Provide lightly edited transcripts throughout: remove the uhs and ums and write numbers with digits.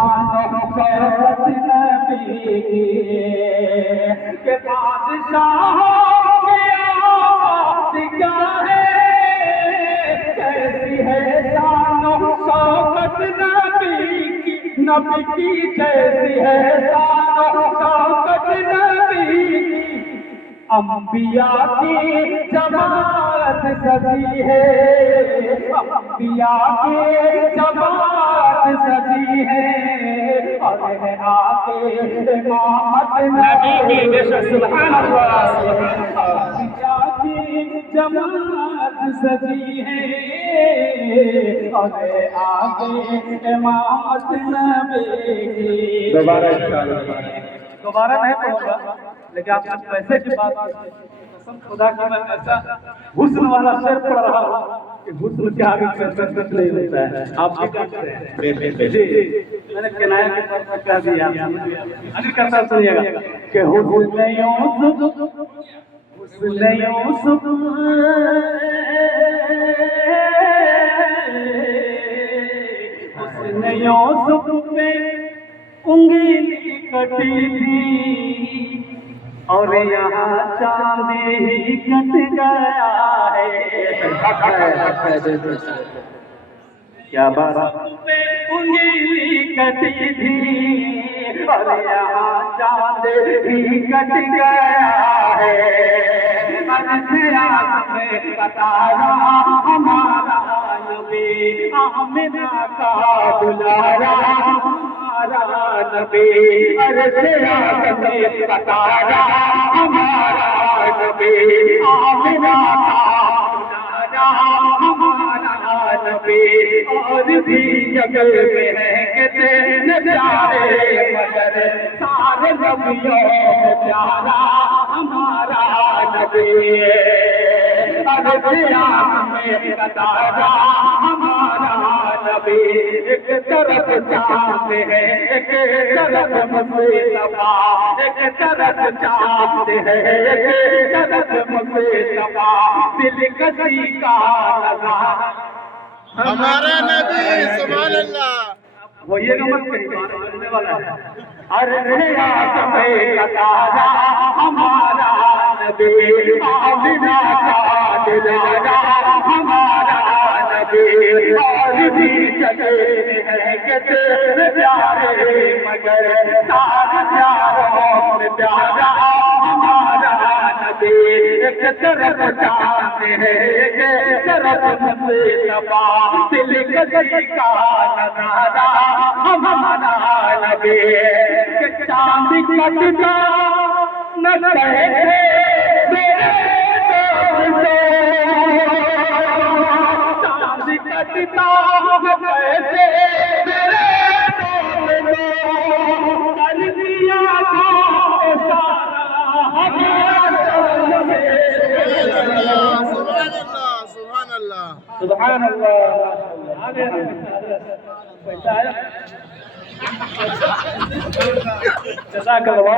شان و شوکت نبی کی کہ بادشاہوں کی آواز کیا ہے کیسی ہے شان و شوکت نبی کی جیسی ہے شان و شوکت نبی کی انبیاء کی جماعت سجی ہے انبیاء کی جماعت سجی ہے اور ہے آگے امامت نبی کی سبحان اللہ انبیاء کی جماعت سجی ہے اور ہے آگے امامت نبی کی دوبارہ نہیں پڑھوں گا لیکن آپ پیسے کی بات قسم خدا کی میں ایسا حسن والا شعر پڑھ رہا ہوں کہ حسن کے آگے پیسہ کچھ نہیں ہوتا ہے آپ بھی کہتے ہیں جی میں نے کنایہ کے طور پر کہہ دیا اگر کرتا سنیے گا کہ حسن یوسف حسن یوسف میں انگلی کٹی تھی اور یہاں چاند ہی کٹ گیا ہے کیا بات انگلی کٹی تھی اور یہاں چاند ہی کٹ گیا ہے میں بتا رہا ہمارا نبی آمنہ کا دلارا ہمارا نبی میں بتا رہا ہمارا نبی آمنہ کا دلارا ہمارا نبی اور بھی جگہ میں ہے کہ تیرے پیارے مگر سارے نبیوں میں پیارا ہمارا نبی میں بتایا ہمارا نبی ایک طرف چاند ہے ایک طرف مصطفیٰ ایک طرف چاند ہے ایک طرف مصطفیٰ دل کشی کا نظارہ ہمارا نبی سبحان اللہ وہ یہ نمت کہیں بارنے والا ہے ارے ریاض میں بتایا ہمارا نبی آمنہ کا دلارا ہمارا نبی اور بھی جگہ ہے کہ تیرے پیارے مگر سارے پیاروں میں پیارا ہمارا نبی ایک طرف چاند ہے ایک طرف مصطفیٰ دل کشی کا نظارہ ہمارا نبی چاند کٹتا نہ کیسے میرے چاند کٹتا نہ کیسے میرے کر دیا تھا اشارہ سبحان اللہ سبحان اللہ جزاک اللہ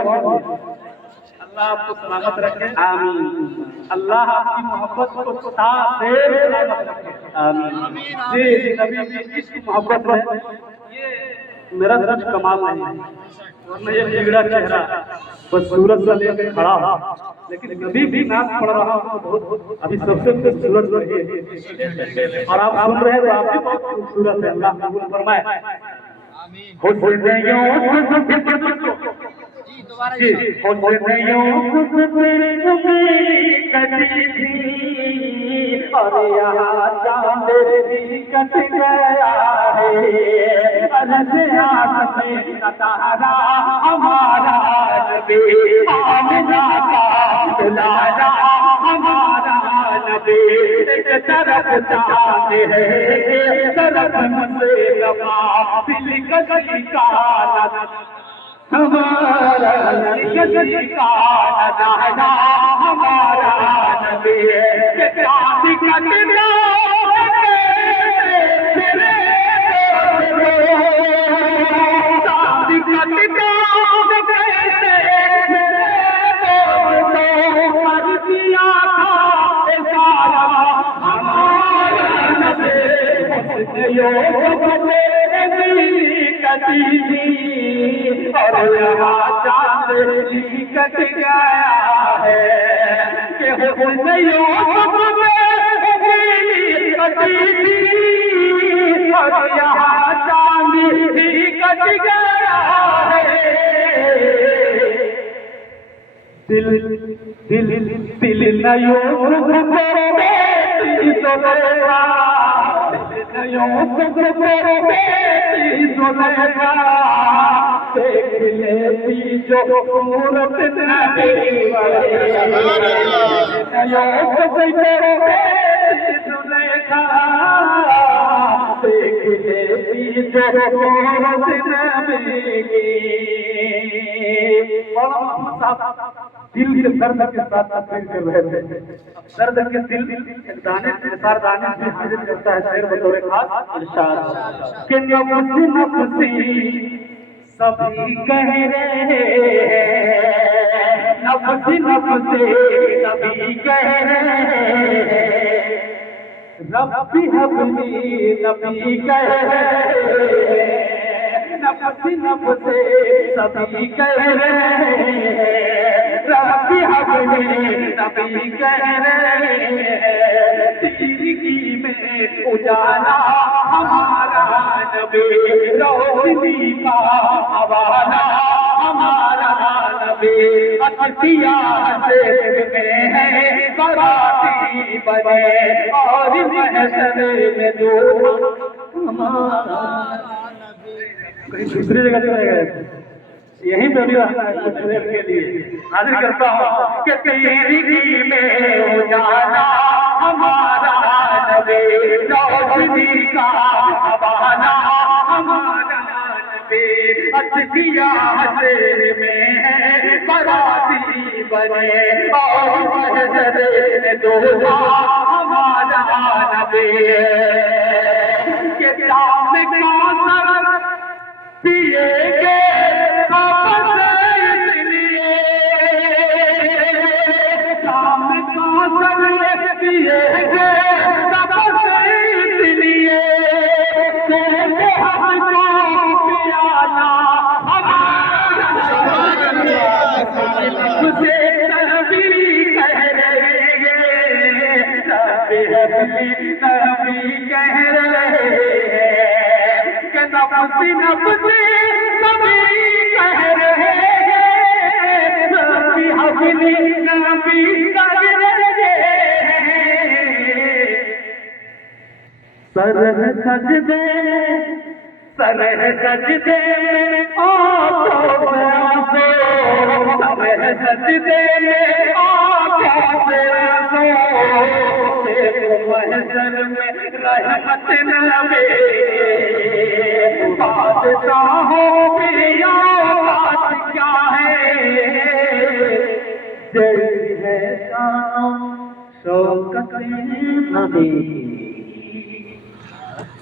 اللہ آپ کو سلامت رکھے آمین اللہ آپ کی محبت کو ستا دیر سلامت رکھے آمین جی نبی کی عشق محبت میں یہ میرا درج کمال نہیں ہے ورنہ یہ بگڑا چہرہ بس صورت سے لے کے کھڑا ہو لیکن نبی بھی نام پڑھ رہا ہوں بہت ابھی سب سے خوبصورت ہے اور آپ سن رہے ہیں تو آپ بھی بہت خوبصورت ہے اللہ قبول فرمائے حسن یوسف کٹی تھی اور یہاں چاند بھی کٹ گیا ہے ستارہ ہمارا نبی آمنہ کا دلارا ہمارا نبی ایک طرف چاند ہے ایک طرف مصطفیٰ دل کشی کا ہمارا نبی کا نظارہ ہمارا نبی چاند کٹتا کٹی تھی اور یہاں چاند ہی کٹ گیا ہے کہ حسن یوسف میں بیوی کٹی تھی اور یہاں چاند ہی کٹ گیا ہے دل دل دل نہ یوسف کو بیٹی زلیخا دل نہ یوسف کو بیٹی زلیخا دیکھ لیتی جو صورت نبی سبحان اللہ دل نہ یوسف کو بیٹی زلیخا دیکھ لیتی جو صورت نبی دل کے درد کے ساتھ تقریر کر رہے تھے درد کے دل دانے سے حاضر کرتا ہے شعر بطور خاص ارشاد کہ نفس نفسی سبھی کہہ رہے ہیں نفس نفسی سبھی کہہ رہے ہیں ربی حبلی نبی کہہ رہے ہیں نفس نفس سبھی کہہ رہے ہیں ربی حبلی نبی کہہ رہے ہیں تیرگی میں اجالا ہمارا نبی روشنی کا حوالہ ہمارا نبی عطیہ سے میں ہے براتی بنے اور محشر میں دو ہمارا کہیں دوسری جگہ چلے گئے یہیں پہ بھی رہنا ہے کچھ دیر کے لیے حاضر کرتا ہوں کہ تیری میں اجالا ہمارا نبی روشنی کا حوالہ ہمارا نبی عطیہ سے میں ہے براتی بنے اور محشر میں دو ہمارا نبی کہ جام کوثر پیے گے سب اس لیے جام کوثر پیے گے سب اس لیے کہ ہم کو پیانا سے نبی کہہ رہے ہیں نبی کہہ رہے ہیں کہ نفس نفس سبھی کہہ رہے ہیں نبی حبلی نبی کہہ رہے ہیں سر سجدے میں آنکھوں سے آنسو سر سجدے میں آنکھوں سے آنسو دیکھو محشر میں رحمت نبی بادشاہوں کی بات کیا ہے جیسی ہے شان و شوکت نبی